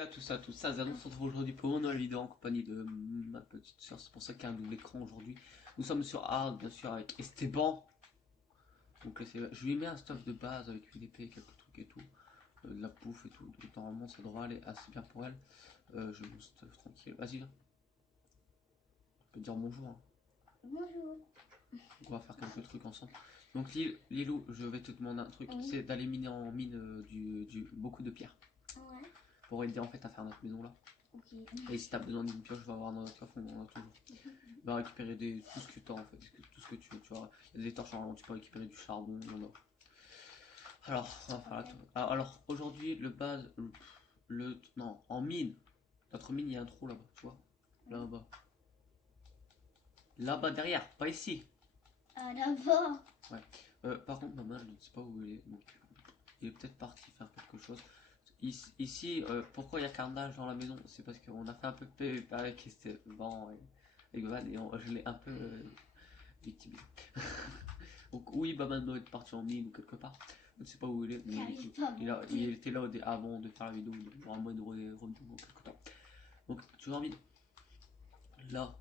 À tout ça, Zanon se retrouve aujourd'hui pour une nouvelle vidéo en compagnie de ma petite soeur. C'est pour ça qu'il y a un double écran aujourd'hui. Nous sommes sur Hard, bien sûr, avec Esteban. Donc je lui mets un stuff de base avec une épée, quelques trucs et tout. De la bouffe et tout. Donc normalement ça devrait aller assez bien pour elle. Je mets mon stuff tranquille. Vas-y, là. Tu peux dire bonjour. Hein. Bonjour. Donc on va faire quelques trucs ensemble. Donc Lilou, je vais te demander un truc. C'est d'aller miner en mine beaucoup de pierres. Ouais. Pour aider en fait à faire notre maison là. Ok. Et si t'as besoin d'une pioche, je vais avoir dans notre coffre, on en a toujours. Va récupérer tout ce que t'as en fait, tout ce que tu veux, tu vois. Il y a des torches, tu peux récupérer du charbon, on a. Alors, on va faire la tour. Alors aujourd'hui, non, en mine. Notre mine, il y a un trou là-bas, tu vois. Là-bas. Là-bas derrière, pas ici. Ah, là-bas. Ouais. Par contre, maman, je ne sais pas où il est. Donc, il est peut-être parti faire quelque chose. Ici, pourquoi il y a carnage dans la maison? C'est parce qu'on a fait un peu de PvP avec Esteban et Govan et je l'ai un peu victimisé. Donc oui, Baban doit être parti en mine ou quelque part. Je ne sais pas où il est. Mais il était là avant de faire la vidéo, donc pour un mois de revenir dans quelque temps. Donc tu as envie là,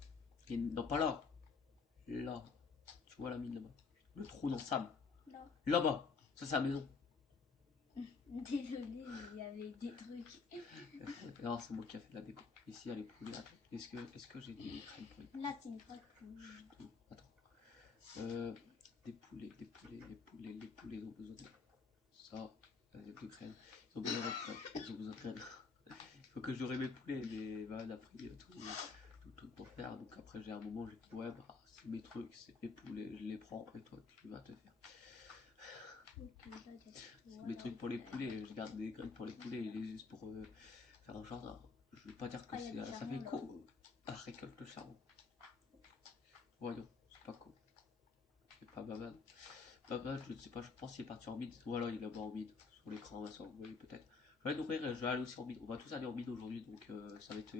non pas là, là, tu vois la mine là-bas, le trou dans le sable. Là-bas, ça c'est la maison. Désolé, il y avait des trucs. Non, c'est moi qui a fait de la déco. Ici, il y a les poulets. Est-ce que j'ai des crèmes pour les Là, c'est une fois que... Attends. Des poulets, les poulets ont besoin de ça. Les deux crèmes. Ils ont besoin de crème. Il faut que j'aurai mes poulets, mais voilà, après, tout pour faire. Donc après, j'ai un moment, j'ai dit, ouais, bah, c'est mes trucs, c'est mes poulets, je les prends et toi, tu vas te faire. Mes trucs pour les poulets, je garde des graines pour les poulets, et juste pour faire un genre. Je vais pas dire que ça fait cool. Ah, récolte le charbon. Voyons, c'est pas cool. C'est pas Baban. Baban, je ne sais pas, je pense qu'il est parti en mid. Ou alors il est là-bas en mid. Sur l'écran, on va s'en envoyer peut-être. Je vais aller nourrir et je vais aller aussi en mid. On va tous aller en mid aujourd'hui, donc ça va être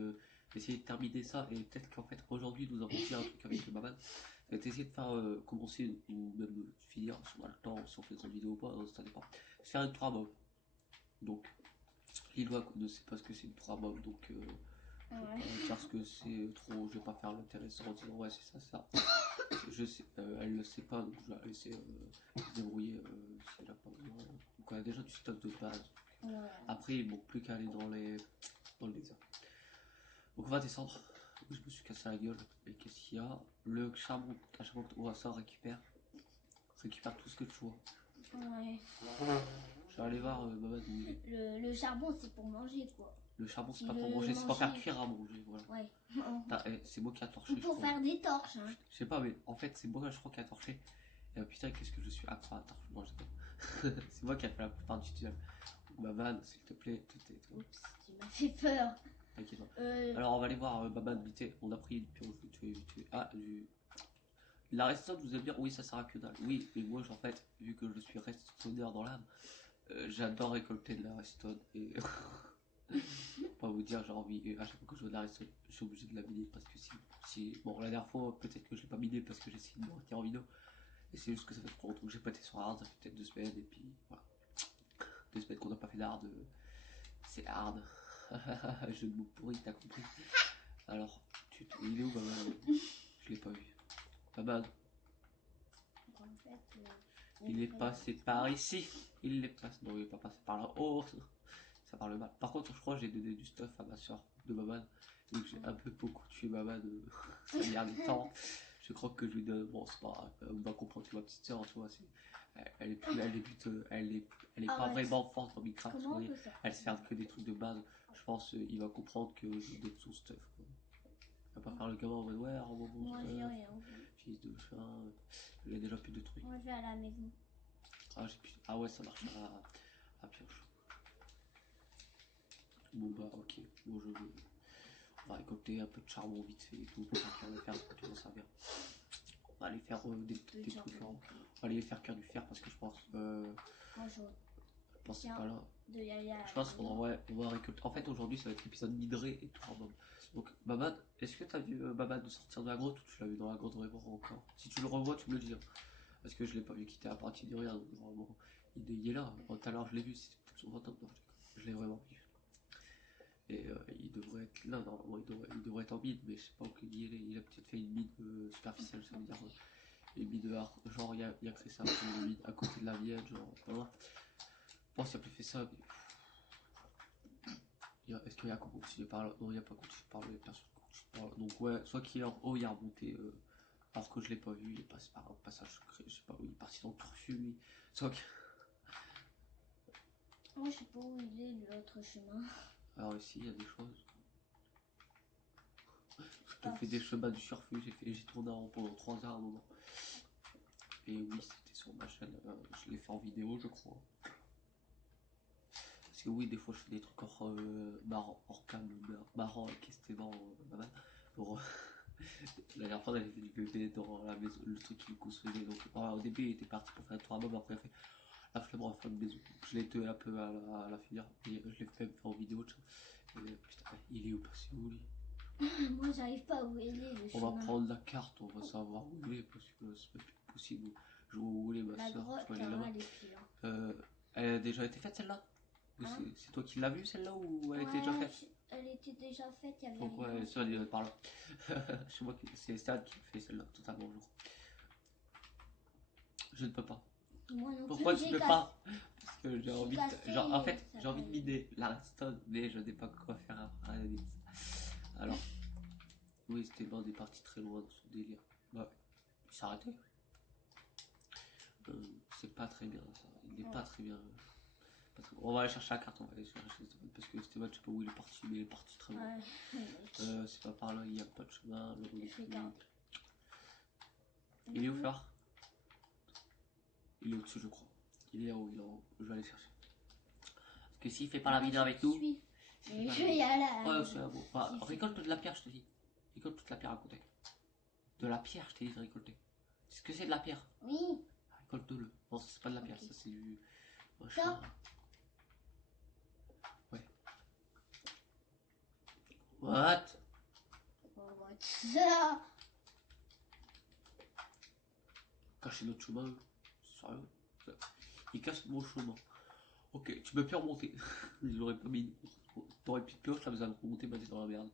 essayer de terminer ça. Et peut-être qu'en fait, aujourd'hui, nous avons aussi un truc avec le Baban. Ça va être essayer de faire commencer ou même finir si on a le temps, si on fait une vidéo ou pas, ça dépend. Faire une 3 mob. Donc, Lillois ne sait pas ce que c'est une 3 mob, donc parce que c'est trop, je vais pas faire l'intéressant en disant ouais c'est ça. Je sais, elle le sait pas, donc je vais la laisser se débrouiller si elle a pas besoin. Donc on a déjà du stock de base. Après il manque plus qu'à aller dans le désert. Donc on va descendre. Je me suis cassé la gueule. Et qu'est-ce qu'il y a? Le charbon, à chaque fois que tu vois ça, récupère tout ce que tu vois. Ouais. Je vais aller voir Babad où il est. Le charbon c'est pour manger quoi. Le charbon c'est pas pour manger, c'est pour faire cuire à manger, voilà. Ouais. C'est moi qui a torché. Pour faire des torches, hein. Je sais pas, mais en fait c'est moi je crois qui a torché. Et putain, qu'est-ce que je suis accro à la torche. Non, c'est moi qui a fait la plupart du tutoriel. Baban, s'il te plaît, Oups, tu m'as fait peur. T'inquiète pas. Alors on va aller voir Baban vite. On a pris une pioche, ah, la redstone, vous allez me dire, oui, ça sert à que dalle. Oui, mais moi, en fait, vu que je suis redstoner dans l'âme, j'adore récolter de la redstone et pas vous dire, j'ai envie, à chaque fois que je vois de la redstone, je suis obligé de la miner parce que si bon, la dernière fois, peut-être que je l'ai pas miné parce que j'ai essayé de me retirer en vidéo et c'est juste que ça fait trop longtemps que j'ai pas été sur hard, ça fait peut-être 2 semaines et puis voilà, 2 semaines qu'on n'a pas fait d'hard, c'est hard. Jeu de mots pourri, t'as compris. Alors, il est où Babad? Je l'ai pas vu. Babad. Il est passé par ici. Il est passé. Non, il est pas passé par là. Oh, ça parle mal. Par contre, je crois que j'ai donné du stuff à ma soeur de Babad. Donc j'ai un peu beaucoup tué Babad ces derniers temps. Je crois que je lui donne. Bon, c'est pas grave. On va comprendre que ma petite soeur, tu vois, elle est pas vraiment forte dans Minecraft. Elle se fait que des trucs de base. Je pense il va comprendre que je lui donne son stuff. Quoi. Il va pas faire le gamin en mode ouais, bon, moi j'ai rien. Fils de chien, il a déjà plus de trucs. Moi je vais à la maison. Ah ouais, ça marche à pioche. Bon bah ok, bon on va récolter un peu de charbon vite fait et tout pour faire ce que tu vas servir. On va aller faire des trucs, on va aller faire cuire du fer parce que je pense c'est pas là. Je pense qu'on va récolter. En fait aujourd'hui ça va être l'épisode midré et tout en mode. Donc Babad, est-ce que t'as vu Babad de sortir de la grotte ou tu l'as vu dans la grotte vraiment encore? Si tu le revois tu me le dis. Hein. Parce que je l'ai pas vu quitter à partir de rien, donc vraiment il est là. Tout à l'heure je l'ai vu, c'est son fantôme, non, je l'ai vraiment vu. Et il devrait être là, normalement il devrait être en mid, mais je sais pas où il est. Il a peut-être fait une mid superficielle, ça veut dire une mid genre il a créé ça une mid à côté de la mienne, genre pas loin. Bon, s'il a plus fait ça, mais est-ce qu'il y a continué par là? Non, il n'y a pas continué par là, il y a personne qui continue par là. Donc ouais, soit qu'il est en haut, il a remonté alors que je l'ai pas vu, il est passé par un passage secret, je sais pas où il est parti dans le turfu lui. Soit que... Moi, je sais pas où il est, l'autre chemin. Alors ici, il y a des choses. Je te fais des chemins du surfu, j'ai tourné en rond pendant 3 heures à un moment. Et oui, c'était sur ma chaîne, je l'ai fait en vidéo, je crois. Parce que oui, des fois je fais des trucs marrants, hors cam, marrants avec Esteban, maman. Pour, la dernière fois, on avait fait du bébé dans la maison, le truc qu'il construisait. Donc au début, il était parti pour faire un tour à mais après, il a fait la flemme, on va faire une maison. Je l'ai tué un peu à la finir, et je l'ai fait en vidéo. Et, putain, il est où passé où lui? Moi, j'arrive pas où il est, le On chemin. va prendre la carte, on va savoir où il est, parce que c'est pas possible. Je vois où il est, ma La soeur. grotte, Elle est là-bas. elle est pire. Elle a déjà été faite celle-là? Hein? C'est toi qui l'as vue celle-là ou elle était déjà faite? Elle était déjà faite, il y avait Donc rien. ouais, ça elle est par là. Chez moi, c'est Stade qui fait celle-là, totalement jour. Je ne peux pas. Moi non Pourquoi plus, tu j'ai peux cassé. pas? Parce que j'ai envie cassé, de... Genre, en fait, ça j'ai envie de fait- mider la redstone, mais je n'ai pas quoi faire après. Alors, oui, c'était on est parti très loin dans son délire. Ouais, il s'est arrêté. C'est pas très bien ça, il n'est pas très bien. On va aller chercher la carte, on va aller chercher Stéphane parce que Stéphane, je sais pas où il est parti, mais il est parti très loin. Ouais. C'est pas par là, il n'y a pas de chemin. Regarde. Il est où, Fleur? Il est au-dessus, je crois. Il est en haut, il est en haut. Je vais aller chercher. Parce que s'il fait pas la vidéo avec nous. Mais je vais y aller. Ouais, c'est bon. Enfin, récolte de la pierre, je te dis. Récolte toute la pierre à côté. De la pierre, je t'ai dit de récolter. C'est ce que c'est de la pierre. Oui. Récolte-le. Non, ça c'est pas de la pierre, Ok. ça c'est du. Ça. Ouais. What? Ça. Cacher notre chemin, sérieux? Il cache mon chemin. Ok, tu peux plus remonter. Ils l'auraient pas mis. T'aurais plus de pioche, là, vous allez remonter, bah t'es dans la merde.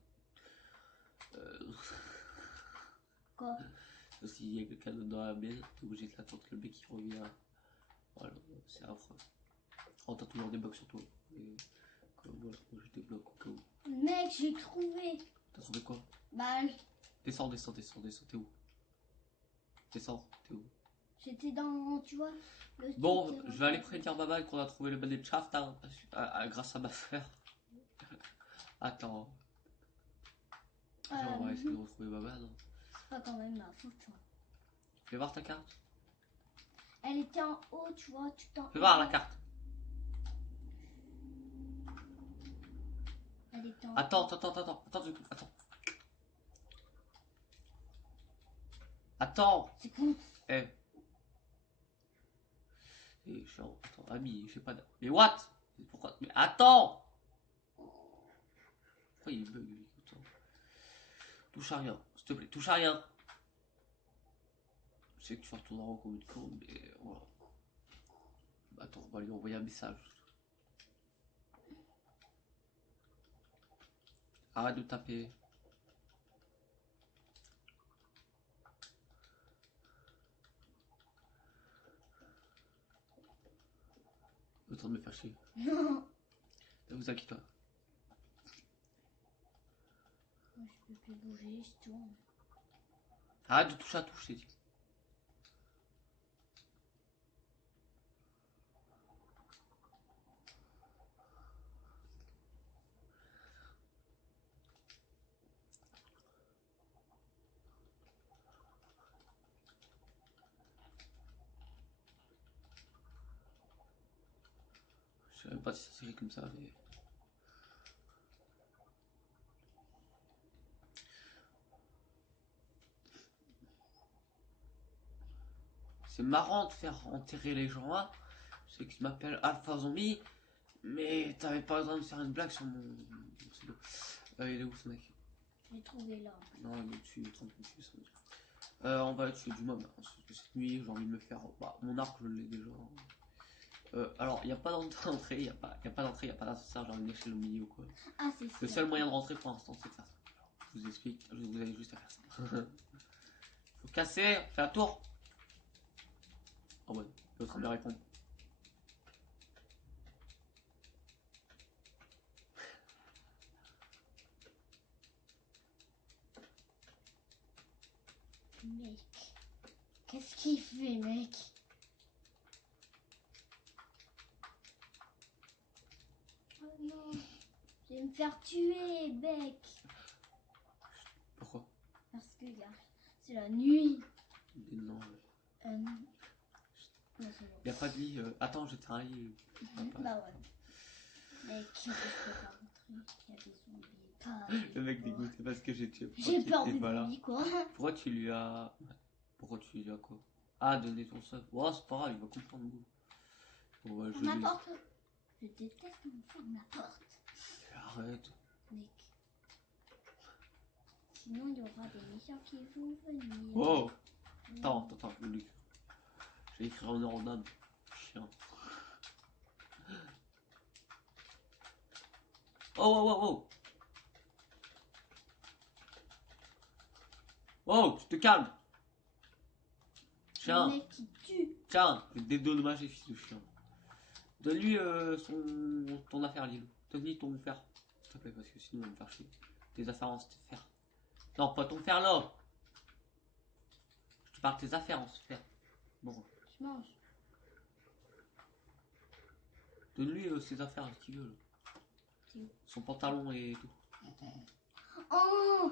Quoi? S'il y a quelqu'un dans la merde, t'es obligé de l'attendre que le mec il revient. Voilà, c'est affreux. Oh, t'as toujours des bugs sur toi. Et voilà, moi je débloque au cas où. Mec, j'ai trouvé. T'as trouvé quoi? Balle. Descends, t'es où? Descends, t'es où? J'étais dans, tu vois. Bon, je vais aller prédire Baba qu'on a trouvé le balai de shaft hein, grâce à ma soeur. Attends. On va essayer de retrouver Baba, non? C'est pas quand même ma faute, tu vois. Fais voir ta carte. Elle était en haut, tu vois. Tu t'en. Fais voir la carte. Elle était en Attends. Attends. C'est con. Eh. Et attends, ami, je sais pas. Mais what? Pourquoi? Mais attends! Pourquoi il bug lui? Touche à rien, s'il te plaît, touche à rien. Je sais que tu retournes en rond comme une con, mais voilà. Attends, on va lui envoyer un message. Arrête de taper. Le temps de me faire chier. Non. Ne vous inquiétez pas. Moi, je peux plus bouger, je tourne. Arrête de toucher à tout, je t'ai dit. Je sais même pas si ça s'écrit comme ça, mais. C'est marrant de faire enterrer les gens là. Je sais que je m'appelle Alpha Zombie, mais t'avais pas besoin de faire une blague sur mon pseudo. Il est où ce mec? Je l'ai trouvé là. Non, il est dessus, il est 30 dessus, ça veut dire. On va tuer du mob. Cette nuit, j'ai envie de me faire. Bah, mon arc, je l'ai déjà. Alors, il n'y a pas d'entrée, il n'y a pas d'entrée, il n'y a pas d'ascenseur, genre une échelle au milieu ou quoi. Ah, c'est Le ça. seul moyen de rentrer pour l'instant, c'est de faire ça. Je vous explique, vous avez juste à faire ça. Faut casser, fais un tour. Oh ouais, l'autre me répond. Mec, qu'est-ce qu'il fait, mec? Oh non, je vais me faire tuer, bec. Pourquoi? Parce que, regarde, c'est la nuit. Non, Non, c'est bon. il n'y a pas de lit. Attends, je t'arrive. Bah ouais. Mec, je peux pas rentrer. Il y a des zombies. Pas Le mec dégoûté parce que j'ai tué. J'ai peur des voilà. zombies, quoi. Pourquoi tu lui as. Pourquoi tu lui as quoi? Ah, donner ton stuff. Oh, c'est pas grave, il va comprendre. Bon, ouais, Ferme la porte. Je déteste qu'on ferme la porte. Arrête. Mec. Sinon, il y aura des méchants qui vont venir. Oh! Attends, je vais l'écrire. Je vais écrire en ordonnance. Chien. Oh! Oh, tu te calmes! Chien! Le mec qui tue. Tiens, je vais te dédommager, fils de chien. Donne-lui ton affaire, Lilou. Donne-lui ton fer. S'il te plaît, parce que sinon, il va me faire chier. Tes affaires en fer. Non, pas ton fer là! Je te parle de tes affaires en fer. Bon. Je mange. Donne-lui ses affaires, si tu veux. Là. Son pantalon et tout. Oh!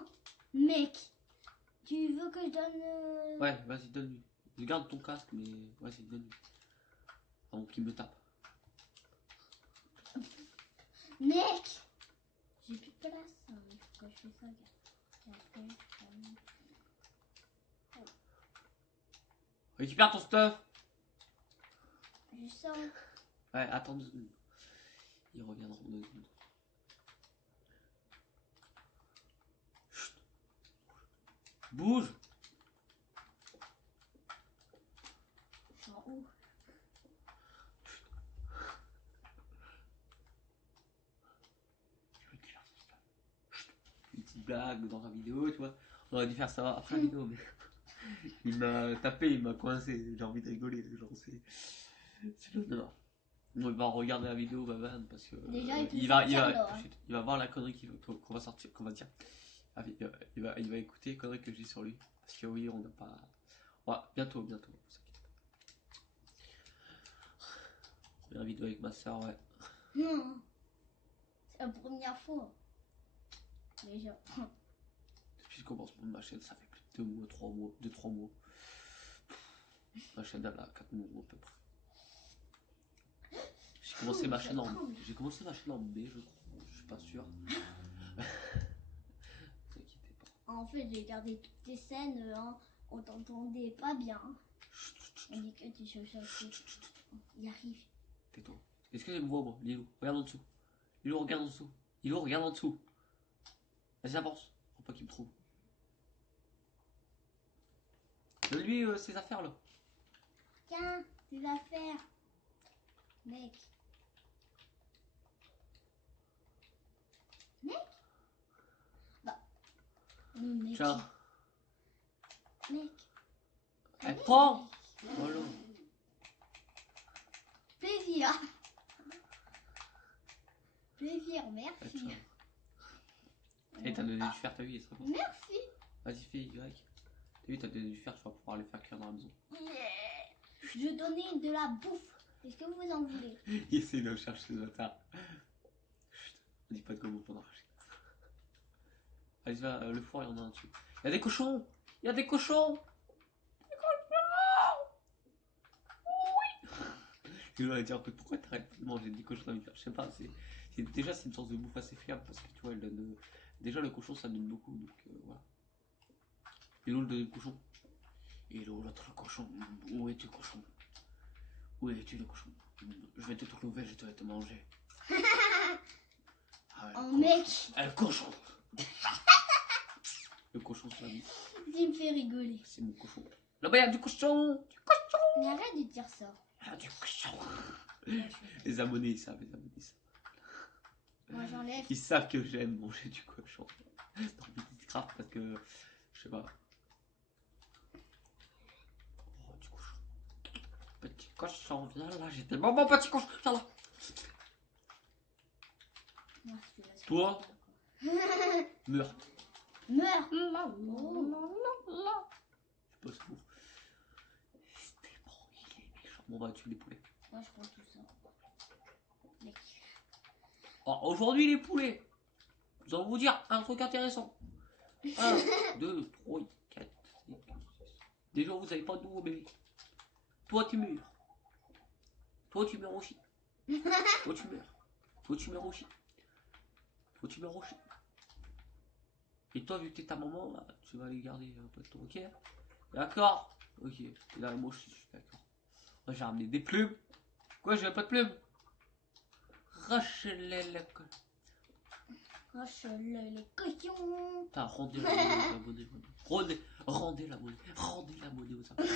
Mec! Tu veux que je donne... Ouais, vas-y, donne-lui. Je garde ton casque, mais vas-y, donne-lui. Avant qu'il me tape. Mec! J'ai plus de place. Il faut que je fasse ça, regarde. Récupère ton stuff! Je sors. Ouais, attends 2 secondes. Il reviendra en 2 secondes. Chut. Bouge! Je suis en haut. Une petite blague dans la vidéo, tu vois. On aurait dû faire ça après la vidéo, mais il m'a tapé, il m'a coincé. J'ai envie de rigoler, genre c'est l'honneur. On va regarder la vidéo, Baban, parce que Déjà, il va voir la connerie qu'on va sortir, qu'on va dire. Ah, il va écouter les conneries que j'ai sur lui, parce que oui, on n'a pas. Ouais, bientôt. Vous inquiétez pas. Première vidéo avec ma soeur, ouais. Non. C'est la première fois. Déjà. Depuis le commencement de ma chaîne, ça fait plus de 2 mois, 3 mois. Ma chaîne elle a 4 mois à peu près. J'ai commencé ma chaîne en B, je crois. Je suis pas sûr. Ne vous inquiétez pas. En fait, j'ai gardé toutes tes scènes. Hein. On t'entendait pas bien. On dit que tu cherchais. Il arrive. Tais-toi. Est-ce que je me vois, moi, Lilou? Regarde en dessous. Lilou, regarde en dessous. Lilou, regarde en dessous. Vas-y, avance. Faut pas qu'il me trouve. Donne-lui ses affaires là. Tiens, tes affaires. Mec. Bah. Mec. Tiens. Mec. Elle prend. Voilà. Plaisir. Plaisir, merci. Et t'as donné du fer, t'as vu, il serait bon. Merci. Vas-y, fais Y. T'as vu, t'as donné du fer, tu vas pouvoir les faire cuire dans la maison. Je donnais de la bouffe. Est-ce que vous en voulez? Il essaie de me chercher le bâtard. Chut, on dit pas de comment pour arracher. Allez, va, le four, il y en a un dessus. Il y a des cochons! Il y a des cochons! Des cochons! Oui! Il va dire, pourquoi t'arrêtes de manger des cochons dans le fer? Je sais pas, déjà c'est une source de bouffe assez fiable parce que tu vois, elle donne. Déjà, le cochon ça donne beaucoup, donc voilà. Et l'eau, le deuxième cochon. Et l'autre cochon. Où es-tu, cochon? Où es-tu, le cochon? Je vais te trouver, je vais te manger. Ah, oh mec! Le cochon! Le cochon, c'est la vie. Tu me fais rigoler. C'est mon cochon. Là-bas, il y a du cochon! Du cochon! Mais arrête de dire ça. Ah, du cochon! Les abonnés, ils savent, les abonnés, ils savent. Moi j'enlève. Ils savent que j'aime manger du cochon dans Minecraft parce que, je sais pas. Oh, du cochon. Petit cochon, viens là, j'étais bon, mon petit cochon, viens là. Moi, si tu veux, Toi, meurs. meurs. Là, Oh. je sais pas ce mot. C'était bon, il est méchant. Bon, on va tuer les poulets. Moi je prends tout ça. Mec. Oh, aujourd'hui, les poulets, nous allons vous dire un truc intéressant. 1, 2, 3, 4, 5, 6. Déjà, vous n'avez pas de nouveau bébé. Toi, tu meurs. Toi, tu meurs aussi. Toi, tu meurs. Toi, tu meurs aussi. Toi, tu meurs aussi. Et toi, vu que t'es ta maman, bah, tu vas aller garder un peu de ton, ok? D'accord? Ok. Et là, moi aussi, je suis d'accord. Moi, j'ai ramené des plumes. Quoi, j'ai pas de plumes? Rachelez la colle. Roche-le les cochons. Putain, rendez la monnaie, rendez la monnaie. Rendez la monnaie aux abonnés.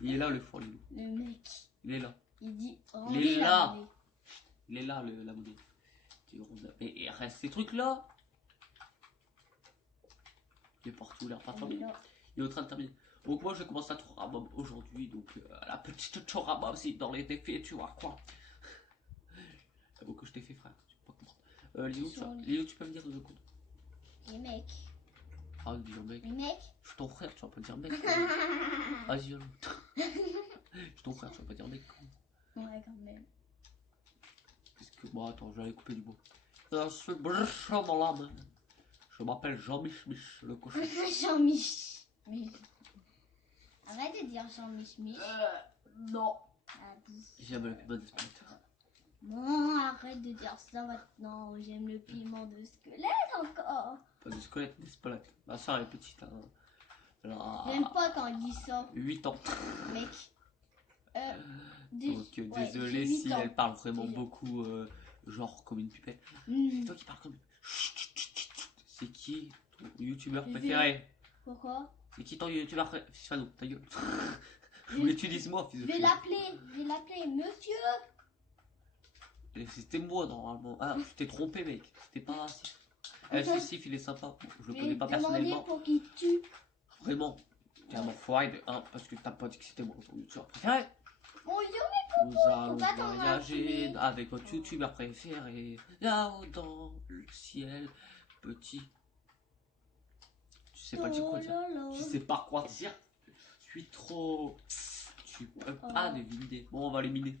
Il est là, le fort, Lilou. Le mec, Il est là. il dit Il est rendez la là. monnaie. Il est là, la monnaie. Et reste ces trucs-là. Il est parti où, l'air pas terminé. Il est en train de terminer. Donc moi je commence à Torabam aujourd'hui, donc la petite Torabam aussi dans les défis, tu vois quoi. Avoue que je t'ai fait frère, tu peux pas comprendre. Léo, tu peux me dire 2 secondes. Les mecs. Ah, dis mec. Les mecs. Je suis ton frère, tu vas pas dire mec. Vas-y, allô. Je suis ton frère, tu vas pas dire mec. Ouais, quand même. Parce que moi, attends, je vais aller couper du bois. Je suis brûlant dans l'âme. Je m'appelle Jean-Mich, le cochon. Jean-Mich. Arrête de dire Jean-Mich. Non. Ah, J'aime le piment de squelette. non, arrête de dire ça maintenant. J'aime le piment de squelette encore. Pas de squelette, des squelettes. Ma soeur est petite. Hein. J'aime pas quand il dit ça. 8 ans. Mec. Donc ouais, désolé j'ai 8 si ans. elle parle vraiment Déjà. beaucoup, genre comme une pupette. Hmm. C'est toi qui parles comme. C'est qui ton youtubeur Je vais- préféré? Pourquoi? C'est qui ton youtubeur préféré? Fano, ta gueule. Je voulais que tu dises moi, fils Je de vais chou. l'appeler monsieur. C'était moi normalement. Ah, tu t'es trompé, mec. C'était pas raciste. Si, il est sympa. Je le Je connais vais pas demander personnellement. pour qu'il tue. Vraiment. T'es un enfoiré de 1 parce que t'as pas dit que c'était moi ton youtubeur préféré. Bonjour. Nous allons va t'en voyager rappeler. avec votre youtubeur préféré. Là-haut dans le ciel, petit. Tu sais pas dire quoi dire. Tu sais pas quoi dire. Je suis trop. Tu peux pas deviner. Bon, on va l'éliminer.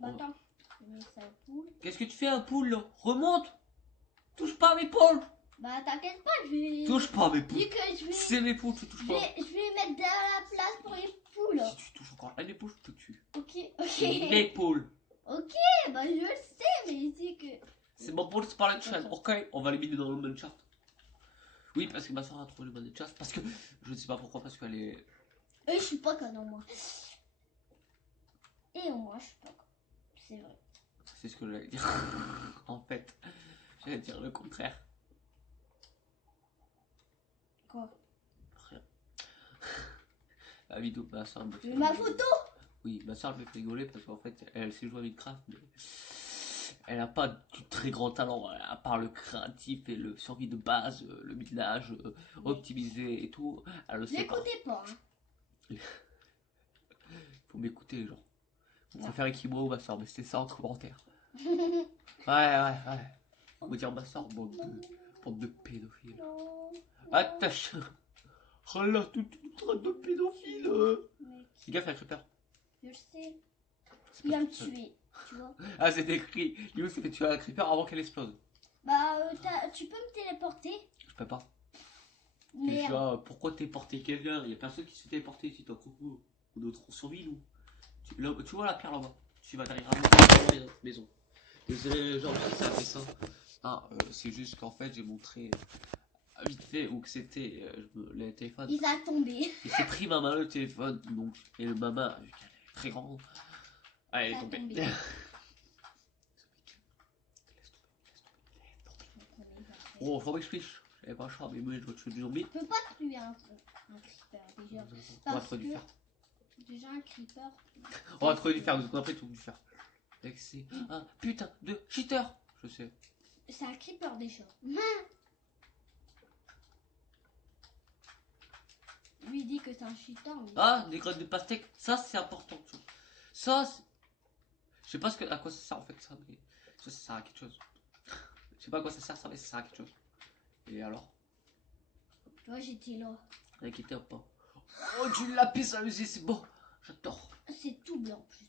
Bah attends, je mets ça au poule. Qu'est-ce que tu fais, un poule là? Remonte. Touche pas à mes poules. Bah t'inquiète pas, je vais. Touche pas à mes poules. Dis que je vais. C'est mes poules, tu touches pas. Je vais mettre de la place pour les poules. Si tu touches encore à mes poules, je te tue. Ok, Mes ok. poules. Ok, bah je le sais, mais c'est que. C'est mon poule, c'est pas la chaîne. Ok, on va l'éliminer dans le même chart. Oui, parce que ma soeur a trouvé le bon chat. Parce que je ne sais pas pourquoi, parce qu'elle est. Et je suis pas canon moi. Et moi je suis pas canon. C'est vrai. C'est ce que j'allais dire. En fait, j'allais dire le contraire. Quoi? Rien. La vidéo de ma soeur me fait Mais ma rigoler. photo. Oui, ma soeur me fait rigoler parce qu'en fait, elle sait jouer à Minecraft, mais elle n'a pas du très grand talent, à part le créatif et le survie de base, le minage optimisé et tout. Elle le sait pas. N'écoutez pas. Hein. Faut m'écouter, les gens. Vous préférez qui moi ou ma soeur, mais c'était ça en commentaire. Ouais. On va dire ma soeur, bande de pédophiles. Non. Attache. Oh là, toute une traite de pédophiles. Mec, Les gars, fait creeper. je le sais. C'est Il pas va me tout seul. tuer. Tu vois? Ah, c'est écrit. Léo s'est fait tuer à la creeper avant qu'elle explose. Bah tu peux me téléporter. Je peux pas. Mais Déjà, pourquoi téléporter quelqu'un? Il y a personne qui se fait téléporter si t'as coucou. Ou d'autres en survie, nous. Tu vois la pierre là-bas? Tu vas derrière la maison. Désolé, genre, si ça fait ça. Ah, c'est juste qu'en fait, j'ai montré vite fait où que c'était le téléphone. il va tomber. Il s'est pris ma main le téléphone, donc, et le maman, vu qu'elle est très grande, elle est tombée. tombé. Oh, faut m'expliquer. J'avais pas le choix, mais moi, je dois tuer du zombie. Je peux pas tuer un creeper déjà. On va Parce trouver du que fer. Déjà un creeper. On va trouver du fer, donc après tout du fer. Mec, c'est un putain de cheater. Je sais. C'est un creeper déjà. Lui dit que c'est un cheater. Mais... Ah, des graines de pastèque, ça c'est important. Ça, je sais pas à quoi ça sert en fait ça, mais ça sert à quelque chose. Je sais pas à quoi ça sert ça, mais ça sert à quelque chose. Et alors? Tu vois, j'étais là. Inquiétez pas. Oh, du lapis amusé, c'est bon. J'adore. C'est tout blanc en plus.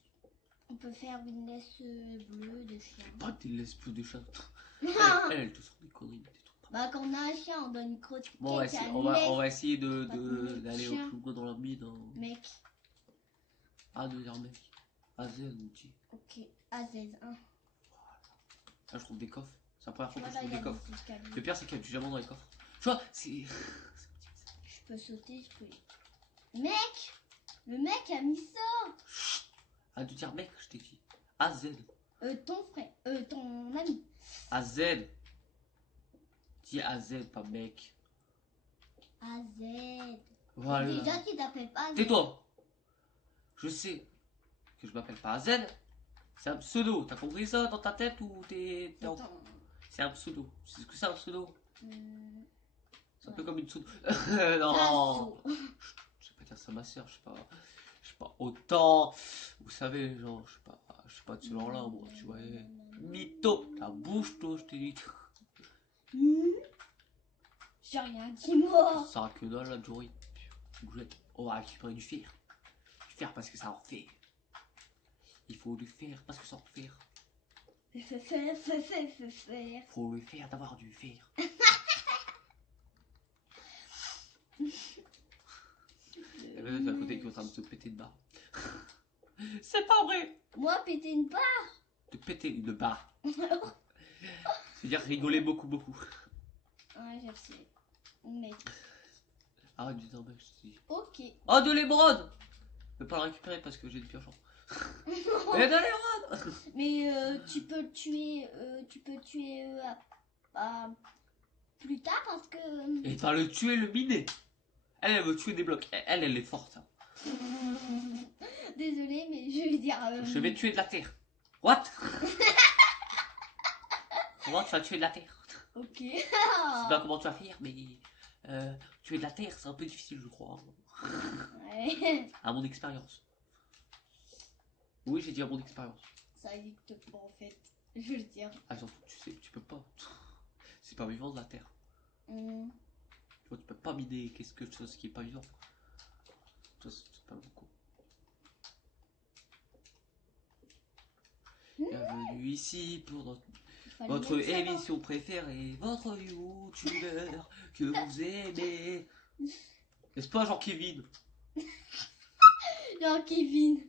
On peut faire une laisse bleue de chien. Pas des laisses bleues de chat. Elle te sort des conneries, des trucs. Bah quand on a un chien, on donne une crotte. Bon, on va essayer d'aller au plus loin dans la mine. Hein. Mec. Ah, de dire mec. AZ, on dit. Ok, AZ1. Là, je trouve des coffres. C'est la première fois que je Voilà, trouve il y des a coffres. des escaliers. Le pire, c'est qu'il y a du diamant dans les coffres. Tu vois, c'est. Je peux sauter, je peux. Mec! Le mec a mis ça! Ah, de dire mec, je t'ai dit. AZ. Ton frère. Ton ami. AZ. Dis AZ, pas mec. AZ. Voilà. Déjà, tu t'appelles pas AZ. Tais-toi. Je sais que je m'appelle pas AZ. C'est un pseudo. T'as compris ça dans ta tête ou t'es en... C'est un pseudo. Tu sais ce que c'est un pseudo? C'est un peu comme une pseudo. Non. Je sais pas dire ça à ma soeur. Je sais pas autant. Vous savez, genre, je sais pas de ce genre-là, moi. Tu vois. Mytho. Ta bouche, toi, je t'ai dit. J'ai rien dit, moi. Ça a que dalle, la Jory. Bougette. On va récupérer du fer. Du fer parce que ça en fait. Il faut du fer parce que ça en fait. Faut le faire d'avoir du fer. Et là, c'est à côté qui est en train de se péter de barre. C'est pas vrai. Moi, péter une barre. De péter une barre. C'est-à-dire rigoler beaucoup. Ouais, je sais. Mais. Arrête de dire, je te dis. Ok. Oh, de l'émeraude. Je peux pas le récupérer parce que j'ai des piochons. Mais de l'émeraude. Mais tu peux le tuer. Plus tard parce que. Et t'as le tuer, le miner. Elle veut tuer des blocs. Elle est forte. Hein. Désolée, mais je vais dire. Je vais tuer de la terre. What? Comment tu vas tuer de la terre? Ok. Je sais pas comment tu vas faire, mais tuer de la terre, c'est un peu difficile, je crois. Ouais. À mon expérience. Oui, j'ai dit à mon expérience. Ça existe pas en fait. Je veux le dire. Ah, surtout, tu sais, tu peux pas. C'est pas vivant de la terre. Tu vois, tu peux pas miner quelque chose qui est pas vivant. Ça, c'est pas beaucoup. Bienvenue ici pour votre émission préférée, votre youtubeur que vous aimez. N'est-ce pas Jean-Kevin? Jean-Kevin.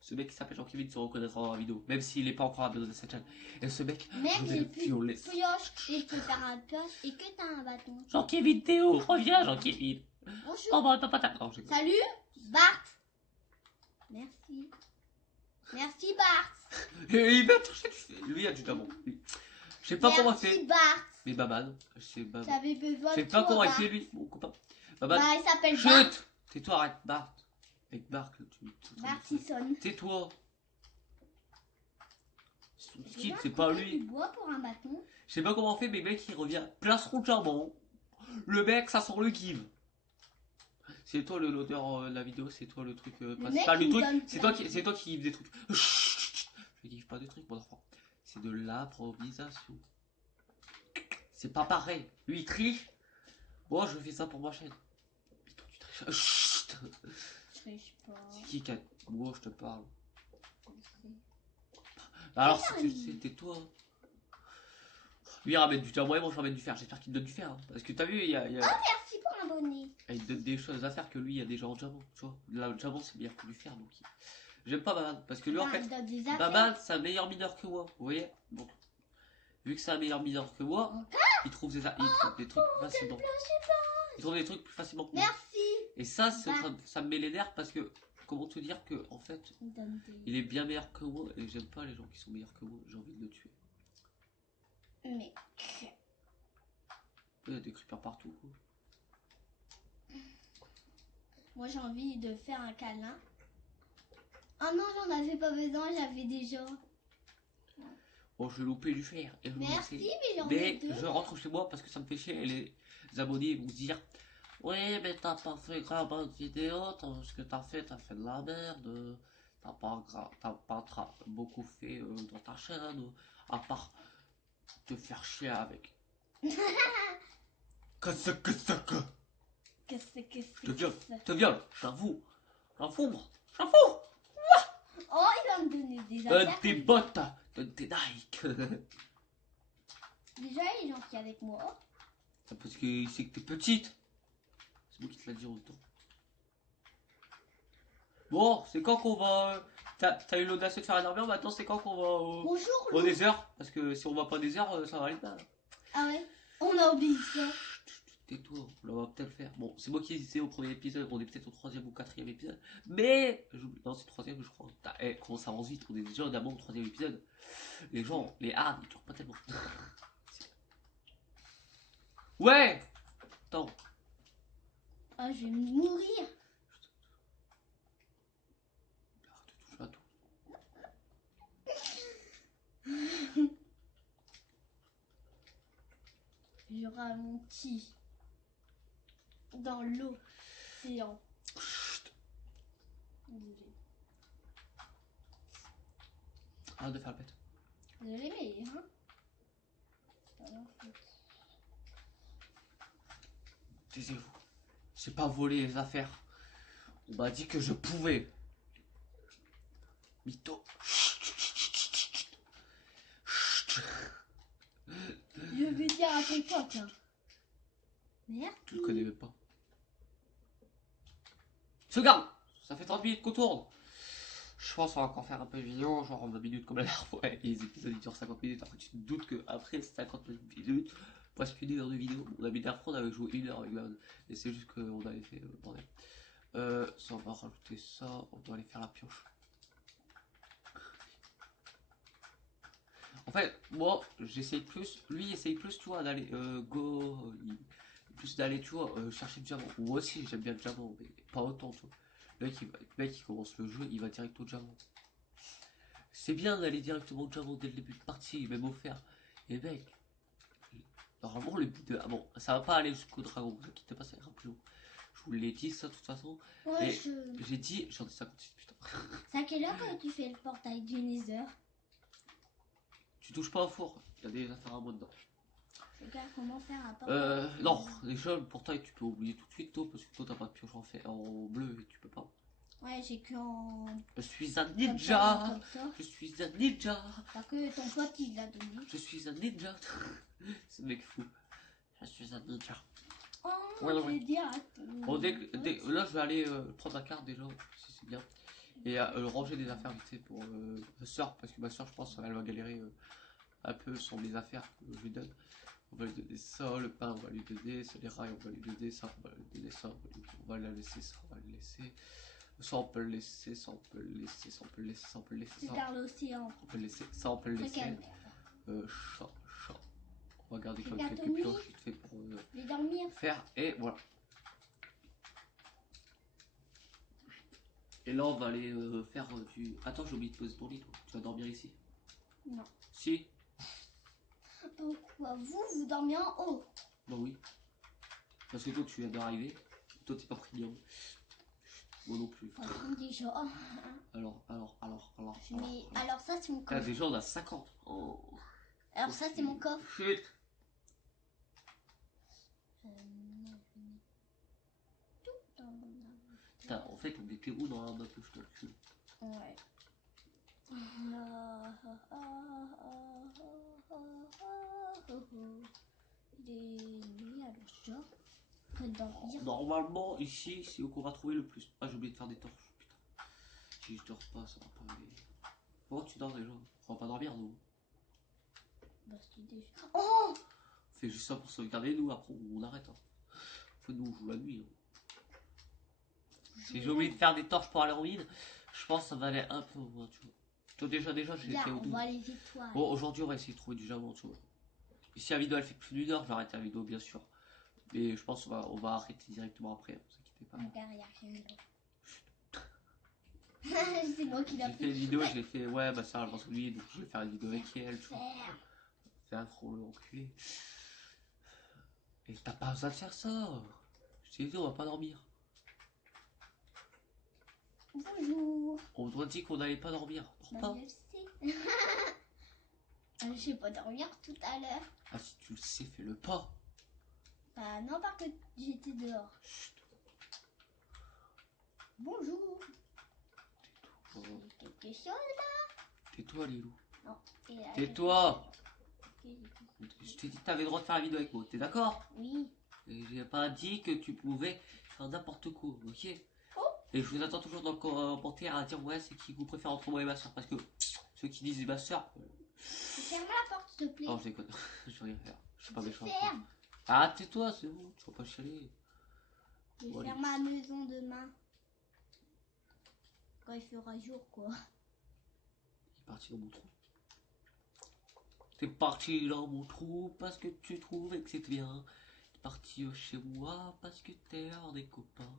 Ce mec qui s'appelle Jean-Kevin se reconnaîtra dans la vidéo, même s'il n'est pas encore abonné à cette chaîne. Et ce mec, Mec, je vais j'ai le plus violer. de pioche et je peux faire un pioche et que t'as un bâton. Jean-Kevin Théo, reviens Jean-Kevin. Bonjour. Oh, bah, papa, non, j'ai... Salut, Bart. Merci. Merci, Bart. Et il va toucher. Lui a du diamant. Je sais pas comment Merci, c'est. Bart. Mais Baban, c'est Baban. T'avais besoin Je de sais pas toi, comment il Bart. fait lui, mon copain. Baban. Bah, il s'appelle Bart. Chut. Tais-toi, arrête, Bart. Avec Bart, Bart, il sonne. Tais-toi. Son Je style, veux c'est un pas couplet lui. du bois pour un bâton. Je sais pas comment on fait, mais le mec il revient. Plastron de charbon. Le mec, ça sent le give. C'est toi l'auteur de la vidéo, c'est toi le truc principal. mec, Le il truc, donne c'est toi qui give des trucs. Je give pas de trucs, mon enfant. C'est de l'improvisation. C'est pas pareil. Lui il triche. Moi je fais ça pour ma chaîne. Mais toi tu triches. Chut. Je triche pas. C'est qui a... Moi je te parle. Bah alors si tu le sais, tais-toi. Lui il ramène du diamant et moi je ramène du fer. J'espère qu'il me donne du fer. Hein. Parce que t'as vu, il y a... Merci pour l'abonné. Il donne des choses à faire que lui, il y a des gens en diamant. Tu vois, le diamant c'est meilleur que du fer. Donc j'aime pas Baban. Parce que lui en fait, Baban c'est un meilleur mineur que moi. Vous voyez. Bon. Vu que c'est un meilleur mineur que moi, il trouve des trucs plus facilement. Il trouve des trucs plus facilement que moi. Merci. Et ça, ça me met les nerfs parce que, comment te dire que, en fait, il est bien meilleur que moi et j'aime pas les gens qui sont meilleurs que moi. J'ai envie de le tuer. Mais. Il y a des creepers partout. Quoi. Moi, j'ai envie de faire un câlin. Ah non, j'en avais pas besoin, j'avais déjà. Bon, je vais louper du fer. Et je vais Merci, laisser. mais j'en ai Mais deux. je rentre chez moi parce que ça me fait chier et les abonnés vont se dire ouais, mais t'as pas fait grave bonne vidéo, ce que t'as fait de la merde. T'as pas beaucoup fait dans ta chaîne, à part te faire chier avec. Qu'est-ce que c'est que te viole, j'avoue, moi, j'avoue. Oh, il va me donner des Donne affaires. tes bottes, donne tes Nike. Déjà, il est gentil avec moi. Parce qu'il sait que t'es petite. C'est moi qui te l'a dit en même temps. Bon, c'est quand qu'on va... T'as eu l'audace de faire un armure, maintenant c'est quand qu'on va Bonjour, au désert? Parce que si on va pas au désert, ça va aller mal. Ah ouais? On a oublié ça. Tais-toi, on va peut-être le faire. Bon, c'est moi qui hésitais au premier épisode, on est peut-être au 3e ou 4e épisode. Mais, non, c'est le 3e, je crois. Comment ça avance vite, on est déjà d'abord au 3e épisode. Les gens, les hards, ils tournent pas tellement. Ouais! Attends. Ah, je vais mourir. Arrête de toucher à tout. Je ralentis dans l'océan. Désolé. Arrête de faire la pète. Désolé, mais hein. C'est pas leur faute. Taisez-vous. J'ai pas volé les affaires. On m'a dit que je pouvais. Mytho. Je vais dire à ton pote. Hein. Merde. Tu le connais même pas. Sauvegarde. Ça fait 30 minutes qu'on tourne. Je pense qu'on va encore faire un peu de vidéo, genre en 20 minutes comme la dernière fois. Et les épisodes ils durent 50 minutes. Après tu te doutes qu'après 50 minutes, presque 1 heure de vidéo. On a mis dernière fois, on avait joué 1 heure avec Van. Et c'est juste qu'on avait fait bordel. Ça, on va rajouter ça. On doit aller faire la pioche. En fait, moi, j'essaye plus. Lui, il essaye plus, tu vois, d'aller plus d'aller, tu vois, chercher le diamant. Moi aussi, j'aime bien le diamant, mais pas autant, tu vois. Le mec, il commence le jeu, il va direct au diamant. C'est bien d'aller directement au diamant dès le début de partie, même offert. Et mec, normalement, le but de. Ah bon, ça va pas aller jusqu'au dragon, vous inquiétez pas, ça ira plus haut. Je vous l'ai dit, ça, de toute façon. Ouais, j'ai dit, j'en ai 56, putain. C'est à quelle heure que tu fais le portail du Nether? Tu touches pas au four, il y a des affaires à moi dedans. Regarde comment faire un portail. Non, déjà le portail tu peux oublier tout de suite, toi, parce que toi t'as pas de pioche en bleu et tu peux pas. Ouais, j'ai que en. Je suis un ninja. Comme ça. Je suis un ninja. Parce que ton pote il l'a donné. Je suis un ninja. C'est mec fou. Je suis un ninja. Oh, Ouais, je ouais. vais dire à ton Bon, pote. là je vais aller prendre la carte déjà, si c'est bien. Et ranger des affaires vite fait pour ma soeur, parce que ma soeur je pense elle va galérer un peu sur les affaires que je lui donne. On va lui donner ça, le pain on va lui donner, ça les rails on va lui donner, ça on va lui donner, ça on va la laisser, ça on va le laisser. Ça on peut le laisser, ça on peut le laisser, ça on peut le laisser, ça on peut le laisser. C'est vers l'océan. On peut le laisser, ça on peut le laisser. Chat. On va garder comme quelques pioches vite fait pour Je vais dormir. faire, et voilà. Et là on va aller faire du... Attends, j'ai oublié de poser ton lit, toi. Tu vas dormir ici? Non. Si? Pourquoi vous dormez en haut? Bah oui. Parce que toi tu viens d'arriver, toi t'es pas premium. Moi non plus. Déjà. Alors. Alors ça c'est mon Ah, coffre. déjà on a 50. Oh. Alors ça c'est mon coffre. Chut. Putain, en fait on était où dans la map que je t'encule? Ouais. Il est nuit alors je dors. Je peux dormir. Normalement ici c'est où qu'on va trouver le plus. Ah j'ai oublié de faire des torches, putain. Si je dors pas ça va pas aller. Bon tu dors déjà, on va pas dormir nous. Bah c'est déjà. Oh! On fait juste ça pour sauvegarder nous, après on arrête. Hein. Faut nous on joue la nuit. Hein. Si j'ai oublié de faire des torches pour aller en mine, je pense que ça va aller un peu moins, tu vois. Toi déjà j'ai été au On double. voit les étoiles. Bon aujourd'hui on va essayer de trouver du diamant, tu vois. Et si la vidéo elle fait plus d'1 heure, je vais arrêter la vidéo bien sûr. Mais je pense qu'on va arrêter directement après, hein, vous inquiétez T'es pas... Regarde, il y a rien d'autre. C'est moi qui l'ai J'ai fait une vidéo, j'ai fait, ouais, bah ça, je pense que lui, donc je vais faire une vidéo avec elle, tu vois. C'est affreux, le enculé. Et t'as pas besoin de faire ça. Je t'ai dit, on va pas dormir. Bonjour. On doit dire qu'on n'allait pas dormir. Dors pas. Bah, je sais. Je sais pas dormir tout à l'heure. Ah, si tu le sais, fais-le pas. Bah non, parce que j'étais dehors. Chut. Bonjour. Oh. Quelque chose là? Tais-toi, Lilou. Non. Et là, Tais-toi. Ok, Je t'ai dit que t'avais le droit de faire la vidéo avec moi. T'es d'accord? oui. Et j'ai pas dit que tu pouvais faire n'importe quoi, ok? Oh. Et je vous attends toujours dans le commentaire à dire ouais, c'est qui vous préfère entre moi et ma soeur. Parce que ceux qui disent ma soeur. Ferme la porte, s'il te plaît. Oh, je déconne. Je vais rien faire. Je suis pas méchant. Ferme. Ah, tais-toi, c'est bon. Tu vas pas chialer. Je vais Bon, faire allez. ma maison demain. Quand il fera jour, quoi. Il est parti dans mon trou. T'es parti dans mon trou parce que tu trouvais que c'était bien. T'es parti chez moi parce que t'es hors des copains.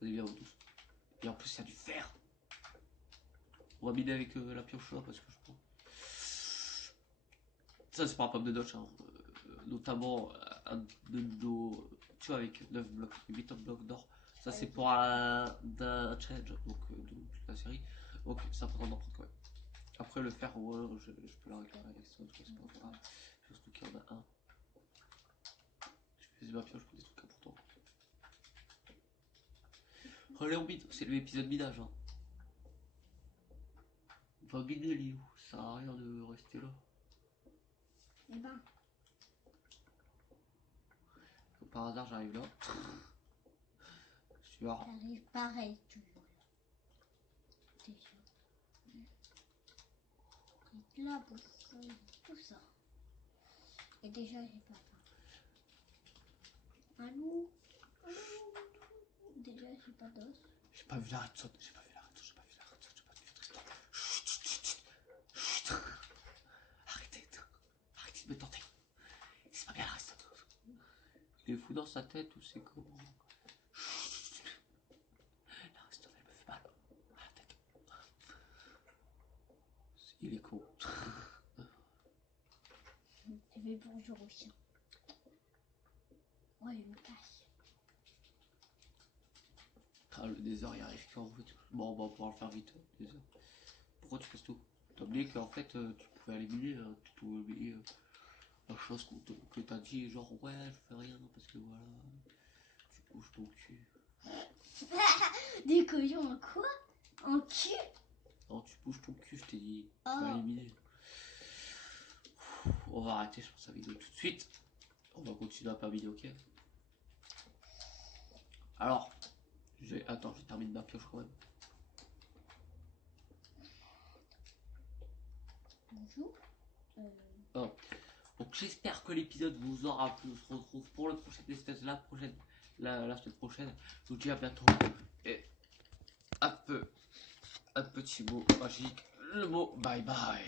On est bien tous. Et en plus, il y a du fer. On va miner avec la pioche là parce que je pense. Ça, c'est pas un pomme de notch, hein. Notamment un de nos. Tu vois, avec 9 blocs, 8 blocs d'or. Ça, c'est pour un challenge donc, de toute la série. Donc, c'est important d'en prendre quand même. Après, le fer, ouais, je peux la récupérer avec ça, donc c'est pas grave. Surtout qu'il y en a un. Je faisais ma pioche pour des trucs importants. Allez, on bide, c'est l'épisode bidage. Hein. On va bider, Léo. Ça sert à rien de rester là. Eh ben. Comme par hasard, j'arrive là. Sûr. J'arrive pareil, toujours. Déjà. Et là, pour ça, tout ça. Et déjà, j'ai pas faim. Allô? Allô? Déjà, j'ai pas d'os. J'ai pas vu la redstone, j'ai pas vu la redstone, j'ai pas vu la redstone, j'ai pas vu Tristan. Chut, chut, chut, chut. Arrêtez, arrêtez de me tenter. C'est pas bien la redstone. Il est fou dans sa tête ou c'est comment? La redstone, elle me fait mal à la tête. Il est con. Je vais bonjour au chien. Ouais, il me cache. Ah, le désert, il arrive quand en fait. Bon, on va pouvoir le faire vite, le désert. Pourquoi tu casses tout? T'as oublié qu'en fait, tu pouvais éliminer, tu pouvais oublier la chose que t'as dit, genre ouais, je fais rien parce que voilà, tu bouges ton cul. Des cochons en quoi? En cul? Non, tu bouges ton cul, je t'ai dit, tu Oh. vas éliminer. On va arrêter, je pense, la vidéo tout de suite. On va continuer à pas vidéo, ok? Alors, attends, je termine ma pioche quand même. Bonjour. Oh. Donc j'espère que l'épisode vous aura plu. On se retrouve pour le prochain épisode la semaine prochaine. Je vous dis à bientôt. Et un petit mot magique, le mot bye bye.